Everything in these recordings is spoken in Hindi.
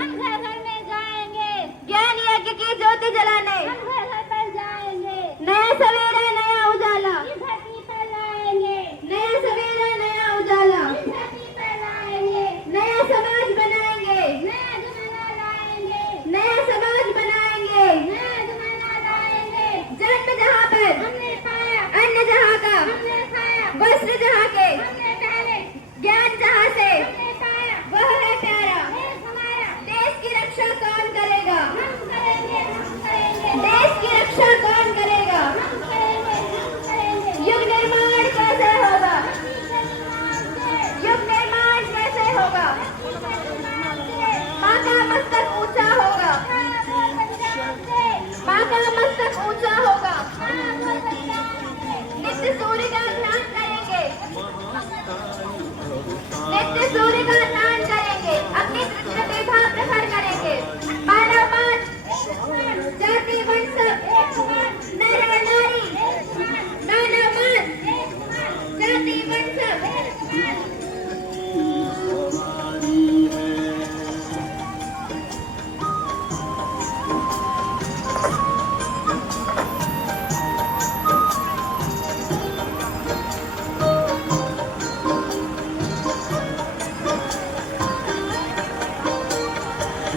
हम घर घर में जाएंगे, ज्ञान यज्ञ की ज्योति जलाने। हम घर घर पर जाएंगे, नया सवेरा नया उजाला, इस धरती पर लाएंगे, नया सवेरा नया उजाला, इस धरती पर लाएंगे, नया समाज बनाएंगे, नया जमाना लाएंगे, नया समाज बनाएंगे। नया जमाना लाएंगे। जन्म जहाँ पर हमने पाया, अन्न जहाँ का, हमने खाया, वस्त्र जहाँ के, हमने पहने, ज्ञान जहाँ से, हमने पाया, वह है प्यारा। देश हमारा, देश की रक्षा कौन करेगा? हम करेंगे, हम करेंगे, देश की रक्षा कौन करेगा? हम करेंगे, हम करेंगे। युग निर्माण कैसे होगा? से, युग निर्माण कैसे होगा? से, माँ का मस्तक ऊंचा होगा, माँ का मस्तक ऊंचा होगा। नित्य सूर्य का ध्यान करेंगे, नित्य सूर्य का ध्यान करेंगे, अपनी प्रतिभा प्रखर करेंगे। मानव मान, जाति वंश सब, नर और नारी, मानव मान, जाति वंश सब।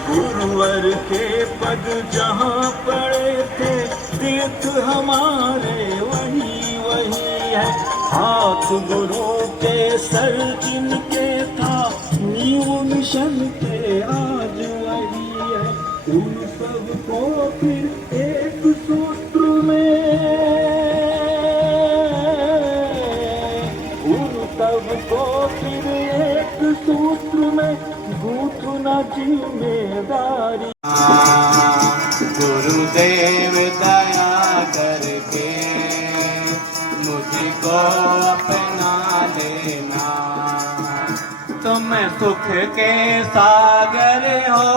गुरुवर के पद जहाँ पड़े थे, तीर्थ हमारे वही वही है। हाथ गुरु के सर जिनके था, नींव मिशन के आज वही है। उन सबको फिर एक सूत्र में, उन सबको फिर एक सूत्र में गूंथना जिम्मेदारी। गुरुदेव दया करके मुझको अपना लेना। तुम सुख के सागर हो,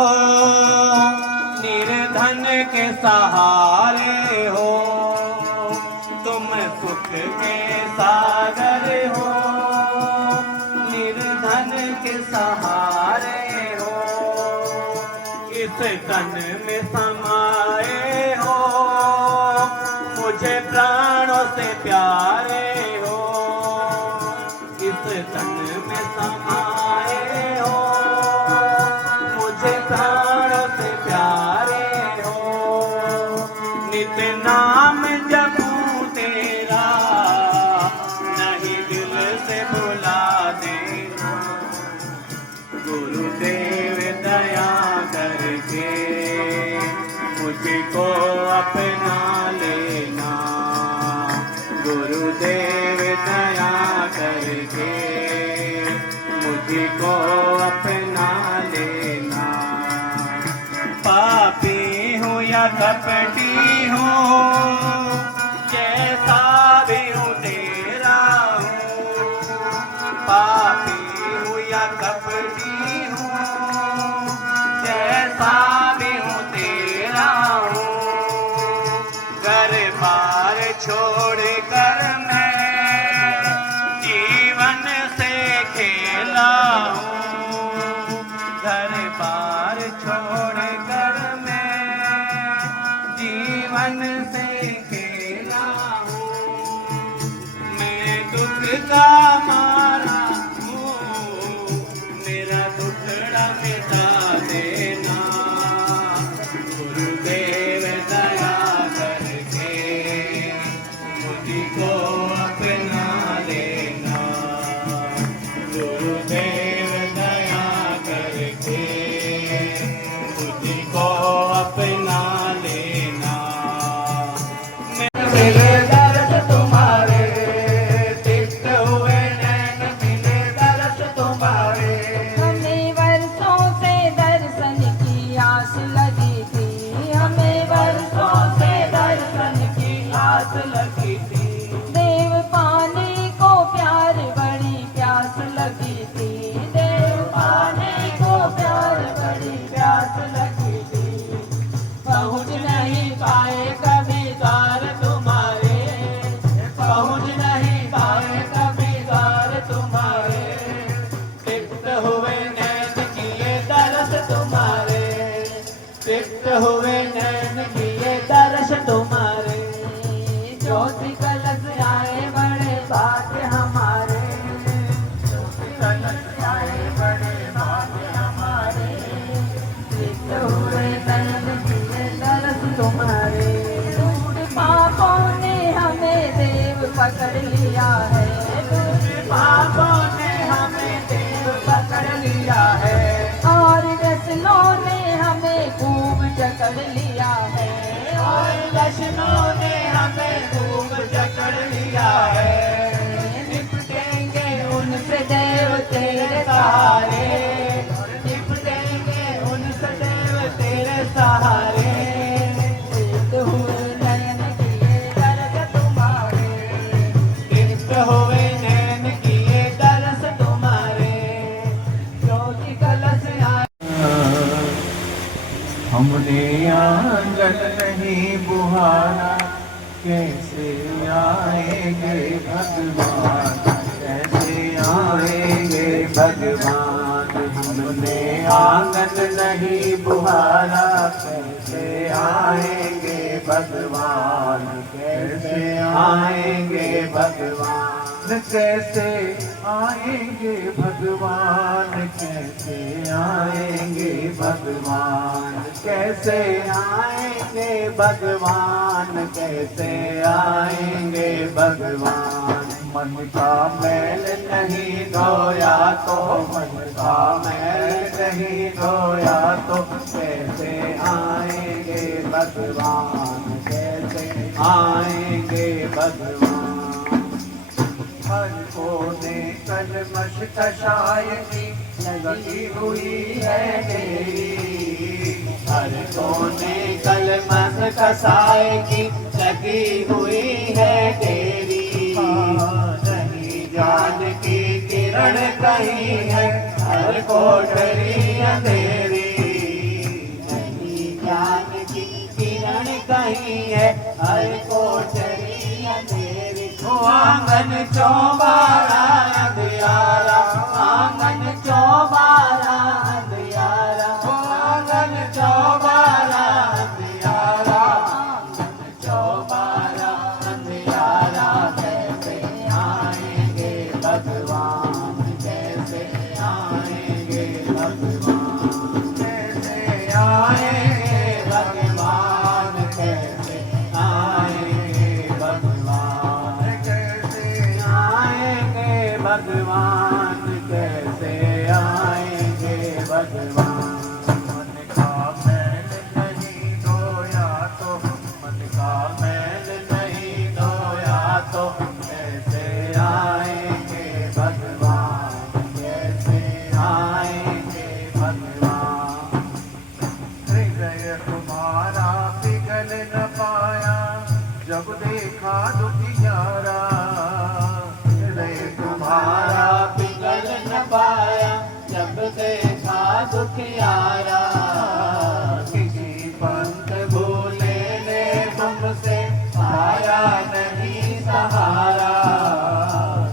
निर्धन के सहारे हो। तुम सुख के सागर हो, निर्धन के सहारे हो। इस तन में समाए हो, मुझे प्राणों से प्यारे हो। इस तन में समाए हो, मुझे प्राणों से प्यारे हो। नित्य नाम जपूं तेरा, नहीं दिल से भुला देना। गुरुदेव दया करके मुझको अपना लेना। गुरुदेव दया करके मुझको अपना लेना। पापी हूँ या कपटी हूँ, जैसा भी हूँ तेरा हूँ। पापी हूँ या कपटी हूँ, जैसा भी हूँ तेरा हूँ। घर बार छोड़ कर मैं जीवन से खेला हूँ। घर बार छोड़ कर मैं जीवन से खेला हूँ। मैं दुख का मारा हूँ, मेरा दुखड़ा मिटा देना। गुरुदेव दया करके मुझको अपना लेना। गुरुदेव दया करके मुझको अपना लेना। मिले दर्श तुम्हारे, तिक्त हुए नैन मिले दर्श तुम्हारे। हमें वर्षों से दर्शन की आस लगी थी, हमें वर्षों से दर्शन की आस लगी थी। देव पाने को प्यार बड़ी प्यास लगी थी, देव पाने को प्यार बड़ी प्यास लगी थी। पहुँच नहीं पाए कभी द्वार तुम्हारे, पहुँच नहीं पाए कभी द्वार तुम्हारे। तिक्त हुए नैन किए दर्श तुम्हारे। तृप्त हुए नैन किए दर्श तुम्हारे। ज्योति कलश आए बड़े भाग्य हमारे, ज्योति कलश आए बड़े भाग्य हमारे, तृप्त हुए नैन किए दर्श तुम्हारे। दूर पापों ने हमें देव पकड़ लिया है, दूर पापों ने हमें देव पकड़ लिया है, और व्यसनों ने हमें खूब जकड़ लिया है, और व्यसनों ने हमें खूब जकड़ लिया है। निपटेंगे उनसे देव तेरे सहारे, निपटेंगे उनसे देव तेरे सहारे। तृप्त हुए नयन किए दर्श तुम्हारे, तृप्त हुए नैन किए दर्श तुम्हारे। ज्योति कलश हमने आंगन नहीं बुहारा, कैसे आएंगे भगवान, कैसे आएंगे भगवान। हमने आंगन नहीं बुहारा, कैसे आएंगे भगवान, कैसे आएंगे भगवान, कैसे आएंगे भगवान, कैसे आएंगे भगवान, कैसे आएंगे भगवान, कैसे आएंगे भगवान। मन का मैल नहीं धोया तो, मन का मैल नहीं धोया तो, कैसे आएंगे भगवान, कैसे आएंगे भगवान। हर कोने कलमश कषाय की लगी हुई है तेरी, हर कोने कलमश कषाय की लगी हुई है तेरी। नहीं जान की किरण कहीं है, हर कोठरी अंधेरी, नहीं जान की किरण कहीं है, हर कोठरी अंधेरी। आंगन चौबारा अंधियारा, आंगन चौबारा अंधियारा, आंगन चौबारा अंधियारा, आंगन चौबारा अंधियारा। कैसे आएंगे भगवान, कैसे आएंगे भगवान, कैसे आएंगे भगवान, कैसे आएंगे भगवान, कैसे आएंगे भगवान, कैसे आएंगे भगवान। मन का मैल नहीं धोया तो, मन का मैल नहीं धोया तो, कैसे आएंगे भगवान, कैसे आएंगे भगवान। हृदय तुम्हारा पिघल न पाया, जब देखा दुखियारा, हृदय तुम्हारा पिघल न पाया, जब देखा दुखियारा। किसी पंथ भूले ने तुमसे पाया नहीं सहारा,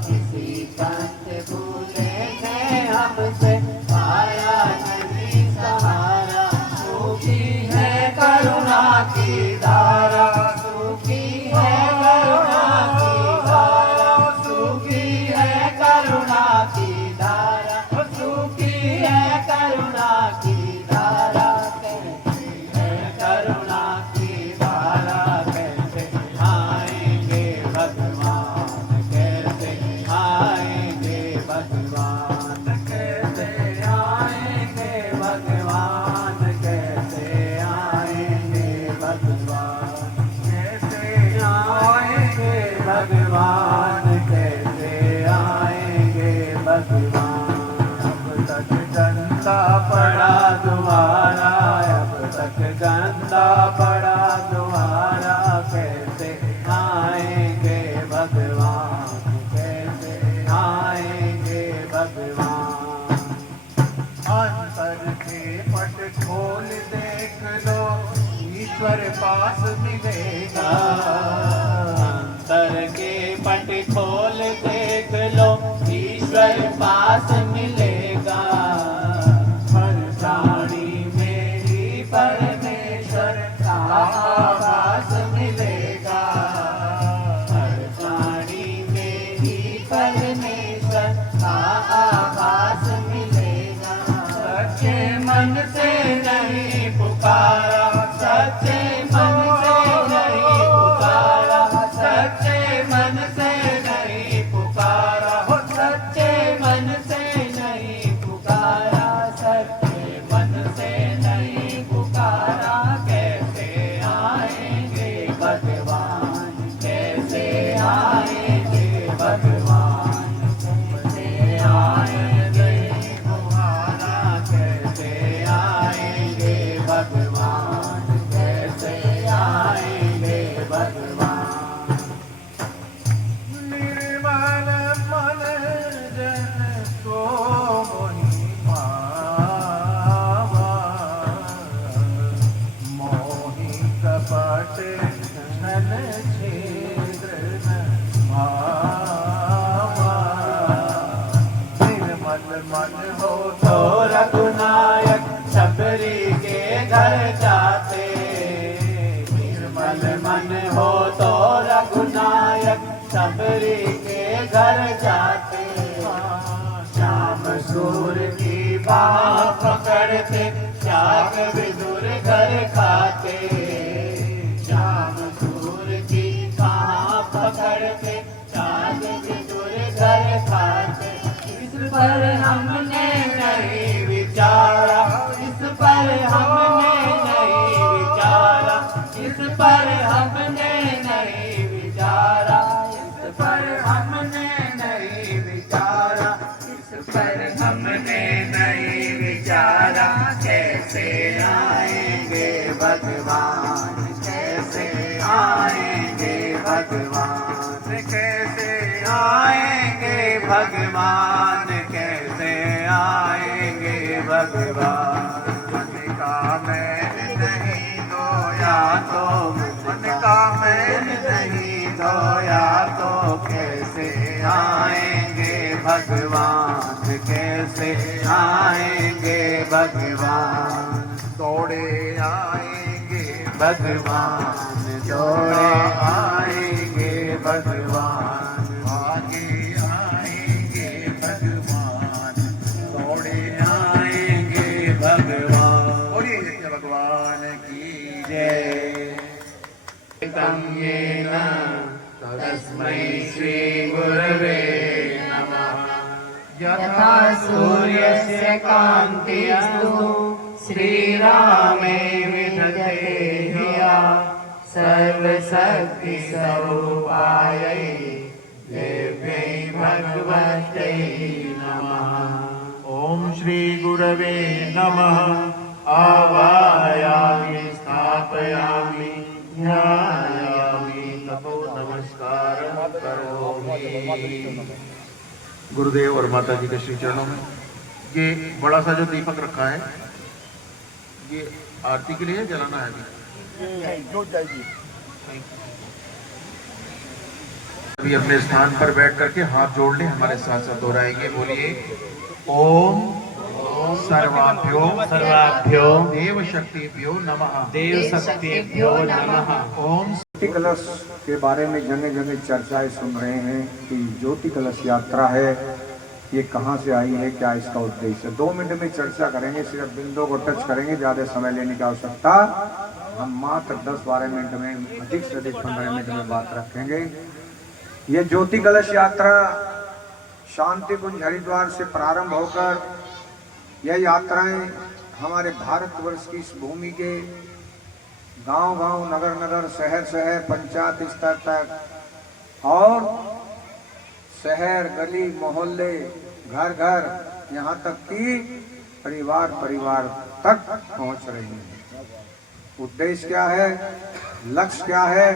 किसी पंथ भूले ने हमसे पाया नहीं सहारा। सूखी है करुणा की धारा, सूखी है करुणा की धारा, सूखी है करुणा की धारा, सूखी है करुणा की धारा, कैसे है करुणा की धारा। कैसे आएंगे भगवान, कैसे आएंगे भगवान, कैसे आएंगे भगवान, कैसे आएंगे भगवान, कैसे आएंगे भगवान, कैसे आएंगे भगवान। अब तक गंदा पड़ा द्वारा, अब तक गंदा पड़ा द्वारा, कैसे आएंगे भगवान, कैसे आएंगे भगवान। अंतर के पट खोल देख लो, ईश्वर पास मिलेगा। अंतर के पट खोल देख लो, ईश्वर पास मिलेगा। हर प्राणी मेरी पर नहीं पुकारा, सच्चे मन से नहीं पुकारा, सच्चे मन से नहीं पुकारा, हो सच्चे मन से नहीं पुकारा, सच्चे मन से नहीं पुकारा। कैसे आएंगे भगवान, कैसे आएंगे भगवान, कैसे आएंगे तुम्हारा, कैसे आएंगे भगवान, कैसे आएंगे भगवान। निर्मल मन जन को मोहि पावा, मोहि कपट छल छिद्र न भावा। निर्मल मन हो तो रघुनायक शबरी के घर जाते, निर्मल मन हो तो रघुनायक शबरी के घर जाते। श्याम सूर की बाह पकड़ते, त्याग विदुर घर खाते, श्याम सूर की बाह पकड़ते, त्याग विदुर घर खाते। इस पर हमने नहीं विचारा, इस पर हमने नहीं विचारा, इस पर हमने नहीं विचारा, इस पर हमने नहीं विचारा, इस पर हमने नहीं विचारा। कैसे आएंगे भगवान, कैसे आएंगे भगवान, कैसे आएंगे भगवान, कैसे आएंगे भगवान। मन का मैल नहीं धोया तो, मन का मैल नहीं धोया तो, कैसे आएंगे भगवान, कैसे आएंगे भगवान। दौड़े आएंगे भगवान, दौड़े आएंगे भगवान, आगे आएंगे भगवान, दौड़े आएंगे भगवान। बोलिए सच्चे भगवान की जय। तं येन तस्मै श्री गुरवे नमः। यथा सूर्यस्य कान्तिस्तु श्रीरामे विदधते धिया, सर्वशक्ति स्वरूपायै देव्यै भगवत्यै नमः। ओम श्री गुरवे नमः। आवाहयामि स्थापयामि ध्यायामि तपो नमस्कारं करोमि। गुरुदेव और माता जी के श्री चरणों में ये बड़ा सा जो दीपक रखा है, ये आरती के लिए जलाना है अभी। अभी अपने स्थान पर बैठ करके हाथ जोड़ लें, हमारे साथ साथ दोहराएंगे। बोलिए ओम सर्वाभ्यो सर्वाभ्यो देव शक्तिभ्यो नमः। देव शक्तिभ्यो नमः। ओम ज्योति कलश के बारे में जगह जगह चर्चाएं सुन रहे हैं कि ज्योति कलश यात्रा है, ये कहाँ से आई है, क्या इसका उद्देश्य है। 2 मिनट में चर्चा करेंगे, सिर्फ बिंदु को टच करेंगे, ज़्यादा समय लेने की आवश्यकता हम मात्र 10-12 मिनट में, अधिक से अधिक 15 मिनट में बात रखेंगे। ये ज्योति कलश यात्रा शांति कुंज हरिद्वार से प्रारंभ होकर यह यात्राएं हमारे भारतवर्ष की इस भूमि के गांव-गांव, नगर-नगर, शहर-शहर, पंचायत स्तर तक और शहर, गली, मोहल्ले, घर-घर, यहाँ तक कि परिवार तक पहुँच रही है। उद्देश्य क्या है, लक्ष्य क्या है?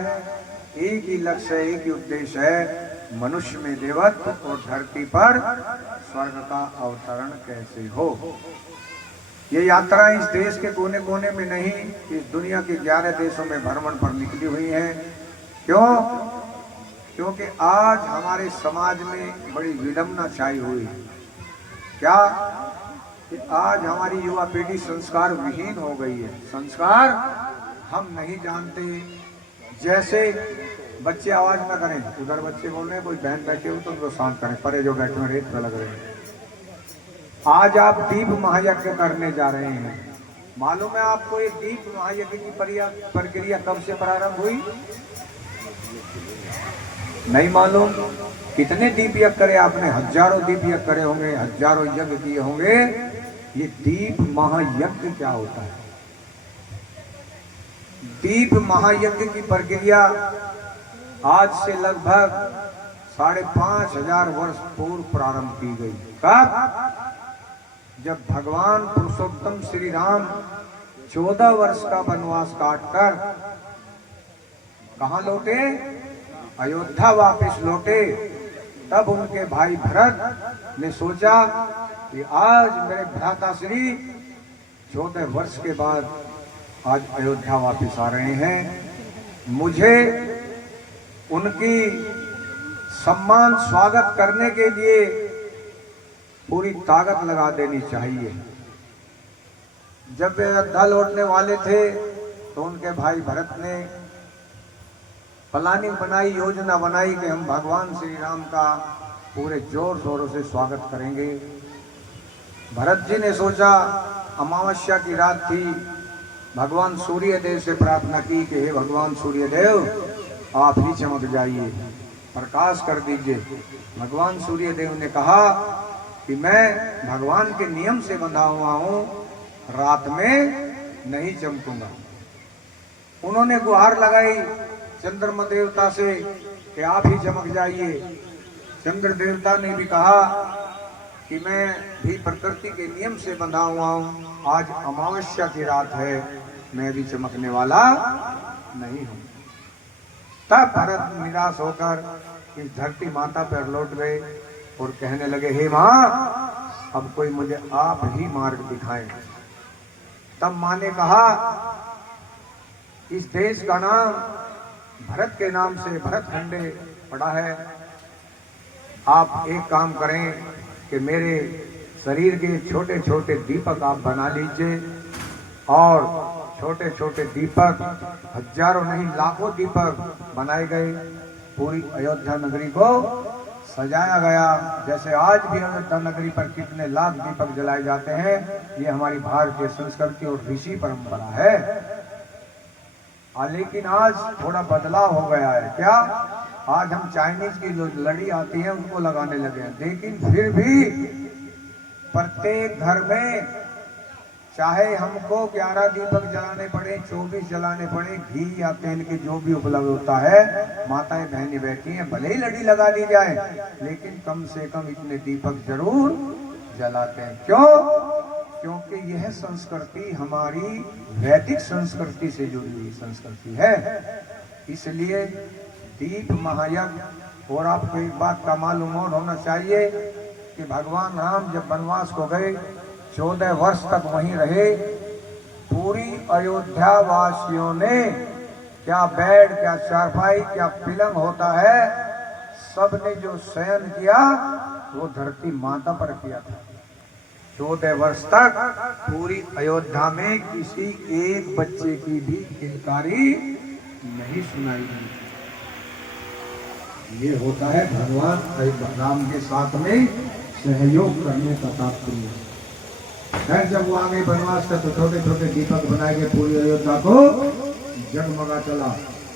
एक ही लक्ष्य है, एक ही उद्देश्य है, मनुष्य में देवत्व और धरती पर स्वर्ग का अवतरण कैसे हो। ये यात्रा इस देश के कोने कोने में नहीं, इस दुनिया के 11 देशों में भ्रमण पर निकली हुई है। क्यों? क्योंकि आज हमारे समाज में बड़ी विडंबना छाई हुई है। क्या? कि आज हमारी युवा पीढ़ी संस्कार विहीन हो गई है। संस्कार हम नहीं जानते। जैसे बच्चे आवाज ना करें, उधर बच्चे बोल रहे हैं, कोई बहन बैठे हो तो उनको शांत करें, परे जो बैठे रेत पे लग रहे हैं। आज आप दीप महायज्ञ करने जा रहे हैं, मालूम है आपको ये दीप महायज्ञ की प्रक्रिया कब से प्रारंभ हुई? नहीं मालूम? कितने दीप यज्ञ करे आपने? हजारों दीप यज्ञ करे होंगे, हजारों यज्ञ किए होंगे। ये दीप महायज्ञ क्या होता है? दीप महायज्ञ की प्रक्रिया आज से लगभग 5,500 वर्ष पूर्व प्रारंभ की गई। कब? जब भगवान पुरुषोत्तम श्री राम 14 वर्ष का वनवास काटकर कहां लौटे? अयोध्या वापस लौटे। तब उनके भाई भरत ने सोचा कि आज मेरे भ्राताश्री 14 वर्ष के बाद आज अयोध्या वापस आ रहे हैं, मुझे उनकी सम्मान स्वागत करने के लिए पूरी ताकत लगा देनी चाहिए। जब वे अयोध्या लौटने वाले थे तो उनके भाई भरत ने प्लानिंग बनाई, योजना बनाई कि हम भगवान श्री राम का पूरे जोर शोरों से स्वागत करेंगे। भरत जी ने सोचा, अमावस्या की रात थी, भगवान सूर्य देव से प्रार्थना की कि हे भगवान सूर्य देव आप ही चमक जाइए, प्रकाश कर दीजिए। भगवान सूर्य देव ने कहा कि मैं भगवान के नियम से बंधा हुआ हूं, रात में नहीं चमकूंगा। उन्होंने गुहार लगाई चंद्रमा देवता से कि आप ही चमक जाइए। चंद्र देवता ने भी कहा कि मैं भी प्रकृति के नियम से बंधा हुआ हूं, आज अमावस्या की रात है, मैं भी चमकने वाला नहीं हूं। तब भरत निराश होकर इस धरती माता पर लौट गए और कहने लगे, हे मां, अब कोई मुझे आप ही मार्ग दिखाएं। तब मां ने कहा, इस देश का नाम भरत के नाम से भरतखंडे पड़ा है, आप एक काम करें कि मेरे शरीर के छोटे छोटे दीपक आप बना लीजिए। और छोटे छोटे दीपक, हजारों नहीं लाखों दीपक बनाए गए। पूरी अयोध्या नगरी को सजाया गया। जैसे आज भी अयोध्या नगरी पर कितने लाख दीपक जलाए जाते हैं, ये हमारी भारतीय संस्कृति और ऋषि परंपरा है। लेकिन आज थोड़ा बदलाव हो गया है। क्या? आज हम चाइनीज की जो लड़ी आती है उनको लगाने लगे हैं। लेकिन फिर भी प्रत्येक घर में चाहे हमको 11 दीपक जलाने पड़े, 24 जलाने पड़े, घी या तेल के जो भी उपलब्ध होता है, माताएं बहनें बैठी हैं, भले ही लड़ी लगा दी जाए, लेकिन कम से कम इतने दीपक जरूर जलाते हैं। क्यों? क्योंकि यह संस्कृति हमारी वैदिक संस्कृति से जुड़ी हुई संस्कृति है। इसलिए दीप महायज्ञ। और आपको एक बात का मालूम और होना चाहिए कि भगवान राम जब वनवास को गए, 14 वर्ष तक वहीं रहे। पूरी अयोध्या वासियों ने क्या बेड, क्या चारपाई, क्या पिलंग होता है, सबने जो शयन किया वो धरती माता पर किया था। 14 वर्ष तक पूरी अयोध्या में किसी एक बच्चे की भी किलकारी नहीं सुनाई दी। ये होता है भगवान राम के साथ में सहयोग करने का तात्पर्य। खैर, जब वो आगे वनवास का तो छोटे छोटे दीपक बनाए गए, पूरी अयोध्या को जगमगा चला।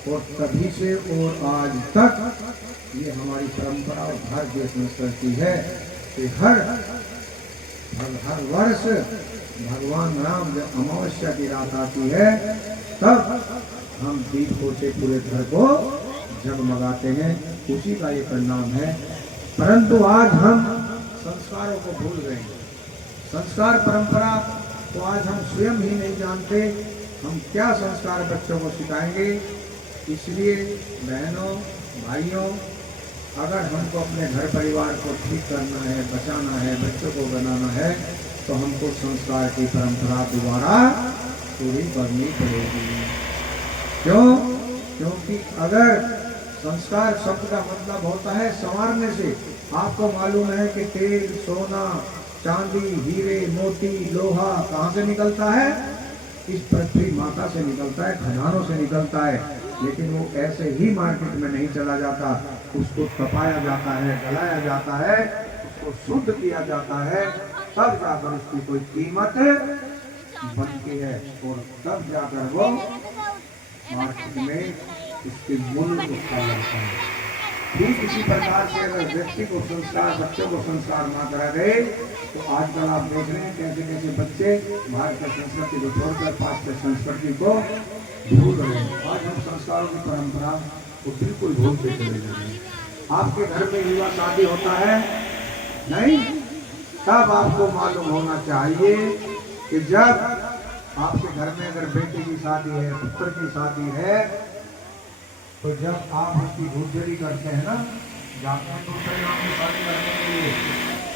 और तभी से और आज तक ये हमारी परंपरा और भारतीय संस्कृति है कि हर वर्ष भगवान राम जब अमावस्या की रात आती है, तब हम दीपों से पूरे घर को जगमगाते हैं। उसी का ये परिणाम है। परंतु आज हम संस्कारों को भूल गए। संस्कार परंपरा तो आज हम स्वयं ही नहीं जानते, हम क्या संस्कार बच्चों को सिखाएंगे। इसलिए बहनों, भाइयों, अगर हमको अपने घर परिवार को ठीक करना है, बचाना है, बच्चों को बनाना है, तो हमको संस्कार की परंपरा दोबारा पूरी करनी पड़ेगी। क्यों? क्योंकि अगर संस्कार शब्द का मतलब होता है संवारने से। आपको मालूम है कि तेल, सोना, चांदी, हीरे, मोती, लोहा कहाँ से निकलता है? इस पृथ्वी माता से निकलता है, खदानों से निकलता है। लेकिन वो ऐसे ही मार्केट में नहीं चला जाता, उसको तपाया जाता है, गलाया जाता है, उसको शुद्ध किया जाता है, तब जाकर उसकी कोई कीमत बनती है और तब जाकर वो मार्केट में उसके मूल्य को खा जाता है। ठीक इसी प्रकार से अगर व्यक्ति को संस्कार, बच्चों को संस्कार ना करा गए तो आजकल आप देख रहे हैं कैसे कैसे बच्चे भारतीय संस्कृति को छोड़कर पाश्चात्य संस्कृति को भूल रहे हैं। आज हम संस्कारों की परंपरा को बिल्कुल भूलते चले जा रहे हैं। आपके घर में युवा शादी होता है नहीं, तब आपको मालूम होना चाहिए कि जब आपके घर में अगर बेटे की शादी है, पुत्र की शादी है, तो जब आप उसकी घूसजरी करते हैं ना, जाते हैं दूसरे गाँव में शादी करने के लिए,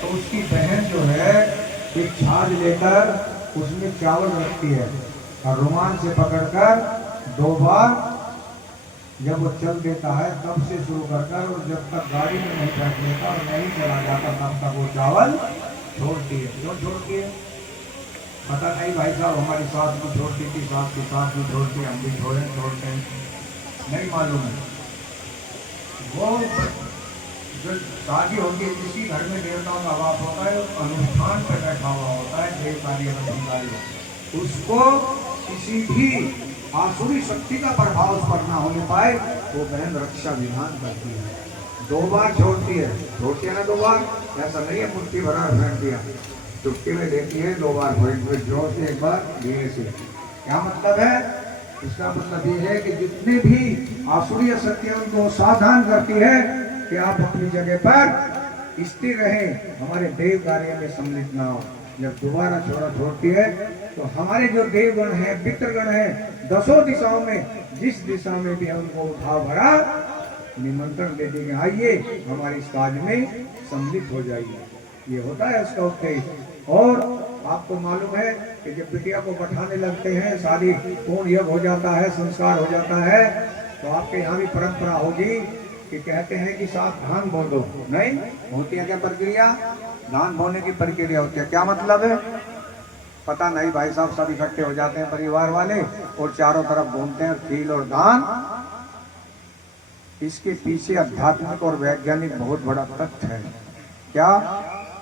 तो उसकी बहन जो है एक छाछ लेकर उसमें चावल रखती है और रुमाल से पकड़कर 2 बार जब वो चल देता है तब से शुरू कर और जब तक गाड़ी में नहीं बैठ लेता और नहीं चला जाता तब तक वो चावल छोड़ती है। क्यों छोड़ती है पता नहीं भाई साहब, हमारी सास भी छोड़ती थी, सास की सास भी छोड़ती, हम भी छोड़ते हैं, नहीं मालूम है। वो जो शादी होती है किसी घर में देवताओं का वास होता है, अनुष्ठान पर बैठा हुआ होता है देवकारी अधिकारी, उसको किसी भी आसुरी शक्ति का प्रभाव उस पर ना होने पाए वो बहन रक्षा विधान करती है। 2 बार छोड़ती है ना 2 बार, ऐसा नहीं है मुट्ठी भरा फेंक दिया, चुटकी में देती है 2 बार, जोर से 1 बार, धीरे से। क्या मतलब है? इसका मतलब ये है कि जितने भी आसुरी शक्तियां उनको सावधान करती है कि आप अपनी जगह पर स्थिर रहें, हमारे देव कार्य में सम्मिलित ना हो। जब दोबारा छोड़ती है तो हमारे जो देवगण हैं, पितृगण हैं, 10 दिशाओं में जिस दिशा में भी उनको उठाव भरा निमंत्रण देते हैं, आइए हमारे इस काज में सम्मिलित हो जाइए। ये होता है उसका उद्देश्य। और आपको मालूम है कि जब बिटिया को बैठाने लगते हैं, शादी पूर्ण यज्ञ हो जाता है, संस्कार हो जाता है, तो आपके यहाँ भी परंपरा होगी कि कहते हैं कि साथ धान बो दो। नहीं होती है क्या प्रक्रिया? धान बोने की प्रक्रिया होती है। क्या मतलब है पता नहीं भाई साहब, सब इकट्ठे हो जाते हैं परिवार वाले और चारों तरफ घूमते हैं तिल और धान। इसके पीछे आध्यात्मिक और वैज्ञानिक बहुत बड़ा तथ्य है। क्या?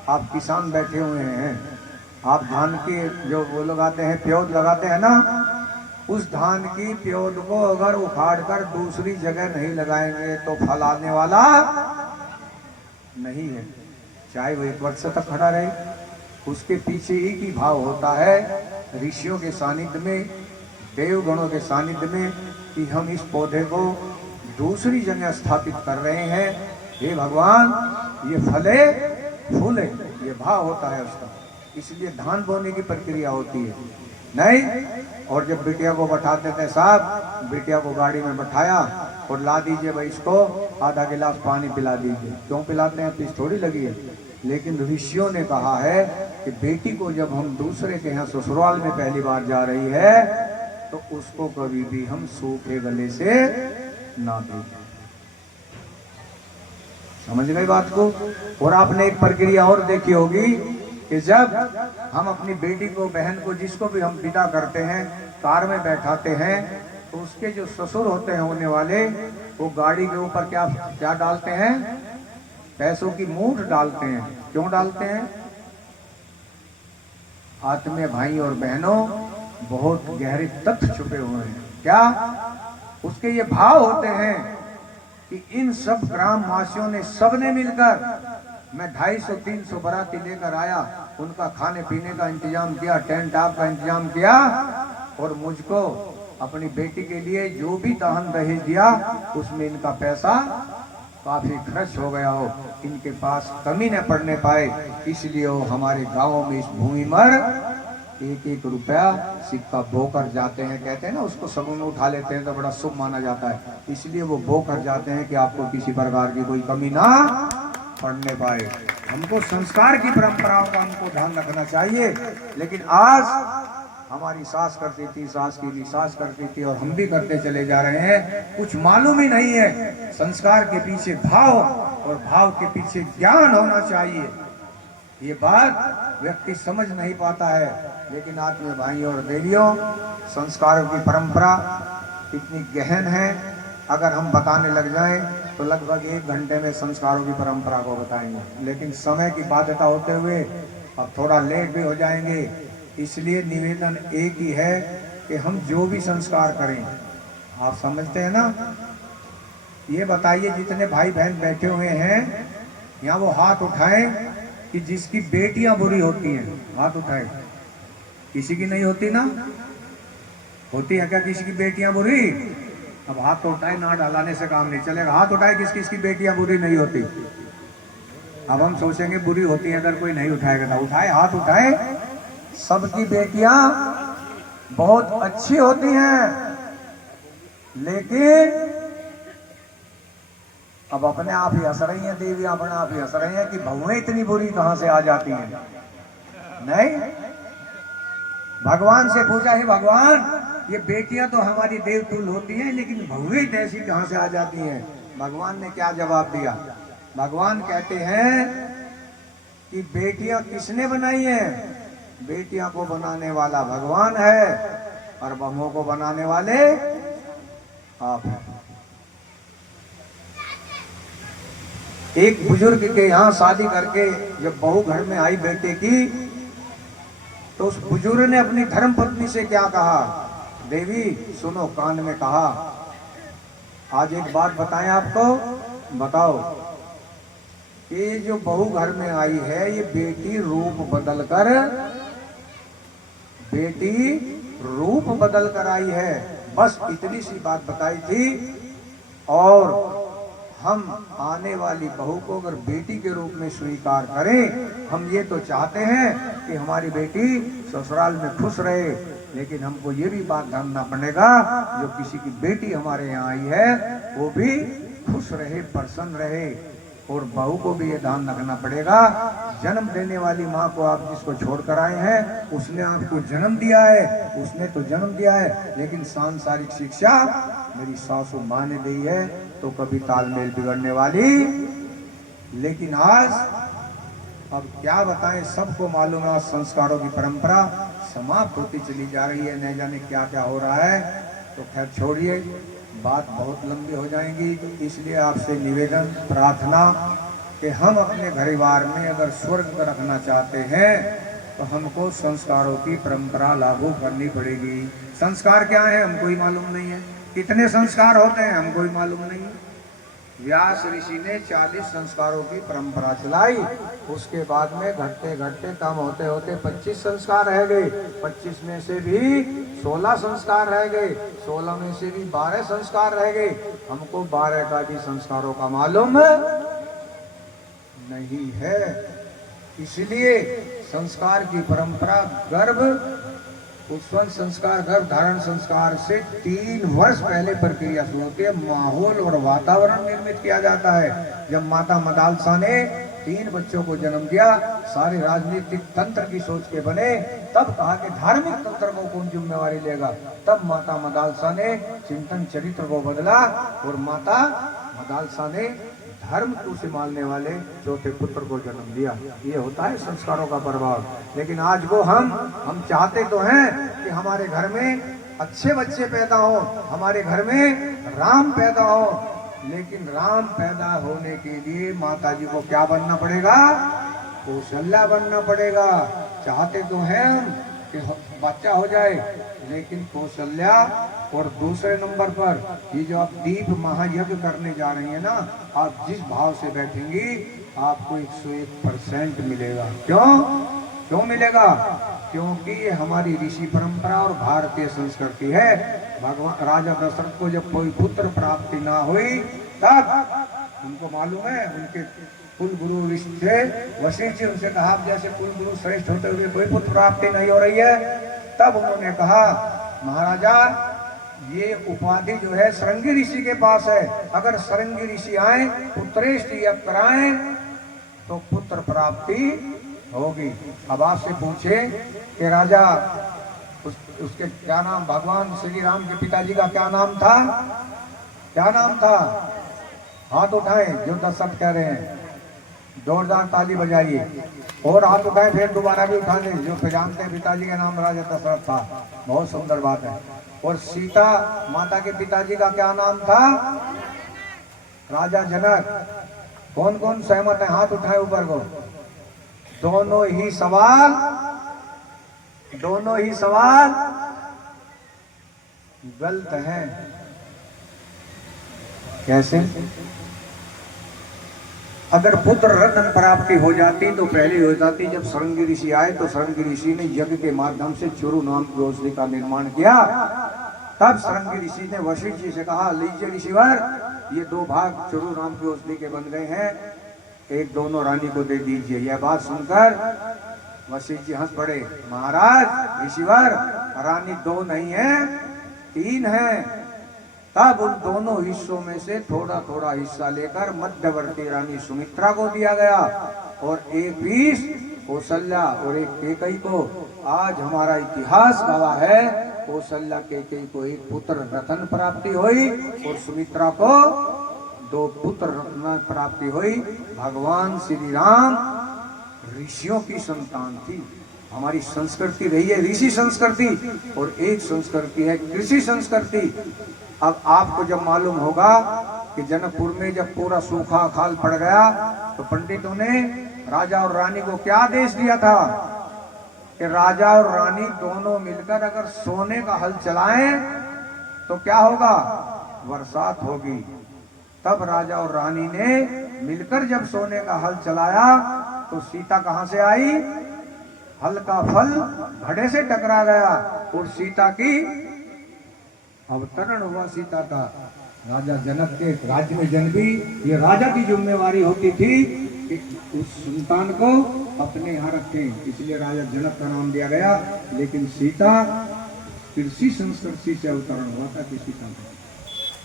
आप किसान बैठे हुए हैं, आप धान के जो वो लगाते हैं, प्योद लगाते हैं ना, उस धान की प्योद को अगर उखाड़ कर दूसरी जगह नहीं लगाएंगे तो फल आने वाला नहीं है, चाहे वो 1 वर्ष तक खड़ा रहे। उसके पीछे एक ही भाव होता है, ऋषियों के सानिध्य में, देवगणों के सानिध्य में, कि हम इस पौधे को दूसरी जगह स्थापित कर रहे हैं। हे भगवान, ये फले फूले, ये भाव होता है उसका। इसलिए धान बोने की प्रक्रिया होती है। नहीं, और जब बिटिया को बैठाते थे साहब, बिटिया को गाड़ी में बैठाया और ला दीजिए भाई, इसको आधा गिलास पानी पिला दीजिए। क्यों पिलाते हैं? पीस थोड़ी लगी है। लेकिन ऋषियों ने कहा है कि बेटी को जब हम दूसरे के यहाँ ससुराल में पहली बार जा रही है तो उसको कभी भी हम सूखे गले से ना दें। समझ गई बात को? और आपने एक प्रक्रिया और देखी होगी कि जब हम अपनी बेटी को, बहन को, जिसको भी हम विदा करते हैं, कार में बैठाते हैं, तो उसके जो ससुर होते हैं होने वाले, वो गाड़ी के ऊपर क्या डालते हैं? पैसों की मूठ डालते हैं। क्यों डालते हैं? आत्मीय भाई और बहनों, बहुत गहरे तथ्य छुपे हुए हैं। क्या? उसके ये भाव होते हैं कि इन सब ग्रामवासियों ने, सबने मिलकर, मैं 250-300 बाराती लेकर आया, उनका खाने पीने का इंतजाम किया, टेंट आप का इंतजाम किया, और मुझको अपनी बेटी के लिए जो भी दान दहेज दिया उसमें इनका पैसा काफी खर्च हो गया हो, इनके पास कमी न पड़ने पाए, इसलिए वो हमारे गाँव में इस भूमि पर 1-1 रुपया सिक्का बो कर जाते हैं। कहते हैं ना, उसको सगुन में उठा लेते हैं तो बड़ा शुभ माना जाता है, इसलिए वो बो कर जाते हैं कि आपको किसी प्रकार की कोई कमी ना पढ़ने पाए। हमको संस्कार की परंपराओं का हमको ध्यान रखना चाहिए। लेकिन आज हमारी सास करती थी, सास की भी सास करती थी, और हम भी करते चले जा रहे हैं। कुछ मालूम ही नहीं है। संस्कार के पीछे भाव और भाव के पीछे ज्ञान होना चाहिए। ये बात व्यक्ति समझ नहीं पाता है। लेकिन आत्मीय भाइयों और बहनियों, संस्कारों की परंपरा इतनी गहन है, अगर हम बताने लग जाएं तो लगभग 1 घंटे में संस्कारों की परंपरा को बताएंगे। लेकिन समय की बाध्यता होते हुए अब थोड़ा लेट भी हो जाएंगे, इसलिए निवेदन एक ही है कि हम जो भी संस्कार करें, आप समझते हैं ना। ये बताइए जितने भाई बहन बैठे हुए हैं यहाँ, वो हाथ उठाएं कि जिसकी बेटियां बुरी होती हैं, हाथ उठाएं। किसी की नहीं होती ना? होती है क्या किसी की बेटियां बुरी? अब हाथ तो उठाए, ना डालाने से काम नहीं चलेगा। हाथ उठाए किस किस की बेटियां बुरी नहीं होती। अब हम सोचेंगे बुरी होती है, अगर कोई नहीं उठाएगा तो उठाए, हाथ उठाए। सबकी बेटियां बहुत अच्छी होती हैं, लेकिन अब अपने आप ही हंस रही हैं देवी, अपने आप ही हंस रही हैं कि बहुएं इतनी बुरी कहां से आ जाती हैं। नहीं, भगवान से पूछा, ही भगवान ये बेटियां तो हमारी देवतुल्य होती हैं, लेकिन बहुएं ऐसी कहां से आ जाती हैं। भगवान ने क्या जवाब दिया? भगवान कहते हैं कि बेटियां किसने बनाई हैं? बेटियां को बनाने वाला भगवान है और बहुओं को बनाने वाले आप हैं। एक बुजुर्ग के यहाँ शादी करके जब बहू घर में आई बेटे की, तो उस बुजुर्ग ने अपनी धर्म पत्नी से क्या कहा? देवी सुनो, कान में कहा, आज एक बात बताएं आपको, बताओ कि जो बहू घर में आई है, ये बेटी रूप बदल कर आई है। बस इतनी सी बात बताई थी। और हम आने वाली बहू को अगर बेटी के रूप में स्वीकार करें, हम ये तो चाहते हैं कि हमारी बेटी ससुराल में खुश रहे, लेकिन हमको ये भी बात जानना पड़ेगा जो किसी की बेटी हमारे यहाँ आई है वो भी खुश रहे, प्रसन्न रहे। और बहू को भी ये ध्यान रखना पड़ेगा, जन्म देने वाली माँ को आप जिसको छोड़कर आए हैं, उसने आपको जन्म दिया है, उसने तो जन्म दिया है, लेकिन सांसारिक शिक्षा मेरी सासू माँ ने दी है, तो कभी तालमेल बिगड़ने वाली। लेकिन आज अब क्या बताएं, सबको मालूम है संस्कारों की परंपरा समाप्त होती चली जा रही है, नहीं जाने क्या क्या हो रहा है। तो खैर छोड़िए, बात बहुत लंबी हो जाएगी। इसलिए आपसे निवेदन, प्रार्थना कि हम अपने परिवार में अगर स्वर्ग रखना चाहते हैं तो हमको संस्कारों की परंपरा लागू करनी पड़ेगी। संस्कार क्या है हमको ही मालूम नहीं है, कितने संस्कार होते हैं हमको ही मालूम नहीं है। व्यास ऋषि ने 40 संस्कारों की परंपरा चलाई, उसके बाद में घटते घटते कम होते होते 25 संस्कार रह गए, 25 में से भी 16 संस्कार रह गए, 16 में से भी 12 संस्कार रह गए। हमको 12 का भी संस्कारों का मालूम नहीं है। इसलिए संस्कार की परंपरा गर्भ उत्पन्न संस्कार, गर्भ धारण संस्कार से 3 वर्ष पहले प्रक्रिया शुरू होती है। माहौल और वातावरण निर्मित किया जाता है। जब माता मदालसा ने 3 बच्चों को जन्म दिया, सारे राजनीतिक तंत्र की सोच के बने, तब कहा कि धार्मिक तंत्र को कौन जिम्मेवारी लेगा। तब माता मदालसा ने चिंतन चरित्र को बदला और माता मदालसा ने धर्म को संभालने वाले चौथे पुत्र को जन्म दिया। ये होता है संस्कारों का प्रभाव। लेकिन आज वो हम चाहते तो हैं कि हमारे घर में अच्छे बच्चे पैदा हो, हमारे घर में राम पैदा हो, लेकिन राम पैदा होने के लिए माता जी को क्या बनना पड़ेगा? कौशल्या बनना पड़ेगा। चाहते तो हैं हम कि बच्चा हो जाए, लेकिन कौशल्या। और दूसरे नंबर पर ये जो आप दीप महायज्ञ करने जा रही है ना, आप जिस भाव से बैठेंगी आपको 101% मिलेगा। क्यों मिलेगा? क्योंकि ये हमारी ऋषि परंपरा और भारतीय संस्कृति है। भगवान राजा दशरथ को जब कोई पुत्र प्राप्ति ना हुई, तब उनको मालूम है उनके कुल गुरु ऋषि वशिष्ठ जी उनसे कहा, जैसे कुल गुरु श्रेष्ठ होते हुए कोई पुत्र प्राप्ति नहीं हो रही है, तब उन्होंने कहा महाराजा ये उपाधि जो है सरंगी ऋषि के पास है, अगर सरंगी ऋषि आए पुत्रेष्ट यज्ञ कराएं तो पुत्र प्राप्ति होगी। अब आपसे पूछे कि राजा उसके क्या नाम, भगवान श्री राम के पिताजी का क्या नाम था? क्या नाम था? हाथ उठाएं जो दशरथ कह रहे हैं, जोरदार ताली बजाइए। और हाथ उठाएं, फिर दोबारा भी उठा दें जो जानते हैं पिताजी का नाम राजा दशरथ था। बहुत सुंदर बात है। और सीता माता के पिताजी का क्या नाम था? राजा जनक। कौन कौन सहमत है? हाथ उठाए ऊपर को। दोनों ही सवाल दोनों ही सवाल गलत हैं। कैसे? अगर पुत्र रत्न प्राप्ति हो जाती तो पहले हो जाती जब शृंगी ऋषि आए, तो शृंगी ऋषि ने यज्ञ के माध्यम से चुरु नाम की औषधि का निर्माण किया। तब शृंगी ऋषि ने वशिष्ठ जी से कहा, लीजिए ऋषिवर, ये 2 भाग चुरु नाम की औषधि के बन गए हैं, एक दोनों रानी को दे दीजिए। यह बात सुनकर वशिष्ठ जी हंस पड़े। महाराज ऋषिवर, रानी 2 नहीं है, 3 है। तब उन दोनों हिस्सों में से थोड़ा थोड़ा हिस्सा लेकर मध्यवर्ती रानी सुमित्रा को दिया गया और एक 20 कौशल्या और एक कैकेयी को। आज हमारा इतिहास गवाह है, कौशल्या कैकेयी को एक पुत्र रत्न प्राप्ति हुई और सुमित्रा को 2 पुत्र रत्न प्राप्ति हुई। भगवान श्री राम ऋषियों की संतान थी। हमारी संस्कृति रही है ऋषि संस्कृति, और एक संस्कृति है कृषि संस्कृति। अब आपको जब मालूम होगा कि जनकपुर में जब पूरा सूखा अकाल पड़ गया तो पंडितों ने राजा और रानी को क्या आदेश दिया था कि राजा और रानी दोनों मिलकर अगर सोने का हल चलाएं तो क्या होगा? बरसात होगी। तब राजा और रानी ने मिलकर जब सोने का हल चलाया तो सीता कहां से आई? हल का फल घड़े से टकरा गया और सीता की अवतरण हुआ। सीता का राजा जनक के राज्य में जन्मी। ये राजा की जिम्मेवारी होती थी कि उस संतान को अपने यहाँ रखें, इसलिए राजा जनक का नाम दिया गया। लेकिन सीता कृषि संस्कृति से अवतरण हुआ था किसी का।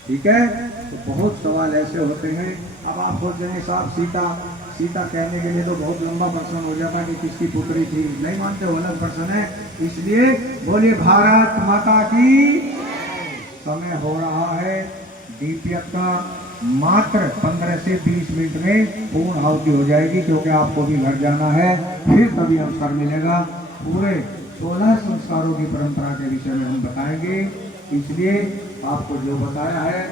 ठीक है, तो बहुत सवाल ऐसे होते हैं। अब आप सोचेंगे साहब सीता कहने के लिए तो बहुत लंबा प्रश्न हो जाता कि किसकी पुत्री थी। नहीं मानते हो, अलग प्रश्न है। इसलिए बोलिए भारत माता की। समय हो रहा है दीपयज्ञ का, मात्र 15 से 20 मिनट में पूर्ण आहुति हो जाएगी, क्योंकि आपको भी घर जाना है। फिर तभी अवसर मिलेगा। पूरे 16 संस्कारों की परंपरा के विषय में हम बताएंगे। इसलिए आपको जो बताया है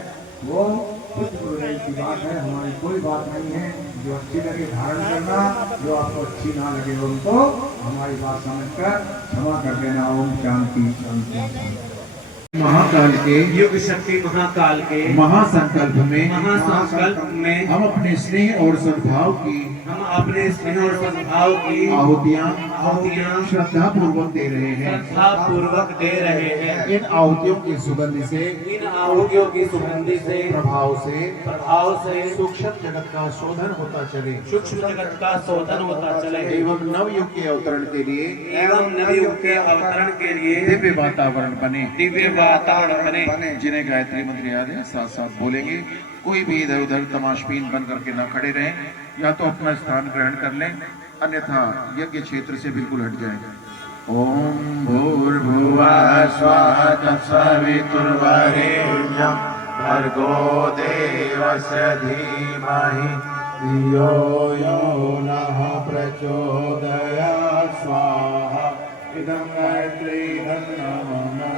वो कुछ की बात है, हमारी कोई बात नहीं है। जो अच्छी लगे धारण करना, जो आपको अच्छी ना लगे उनको हमारी बात समझकर क्षमा कर देना। ओम शांति शांति। महाकाल के युग शक्ति महाकाल के महासंकल्प में हम अपने स्नेह और सद्भाव की आहुतियां श्रद्धा पूर्वक दे रहे हैं। इन आहुतियों की सुगंध से प्रभाव से सूक्ष्म जगत का शोधन होता चले एवं नवयुग के अवतरण के लिए दिव्य वातावरण बने। जिन्हें गायत्री मंत्र याद है साथ साथ बोलेंगे। कोई भी इधर उधर तमाशबीन बन करके न खड़े रहें, या तो अपना स्थान ग्रहण कर लें, अन्यथा यज्ञ क्षेत्र से बिल्कुल हट जाएं। ओम भूर्भुवः स्वः तत्सवितुर्वरेण्यं भर्गो देवस्य धीमहि धियो यो नः प्रचोदयात् स्वाहा। इदं गायत्रीदं नमः।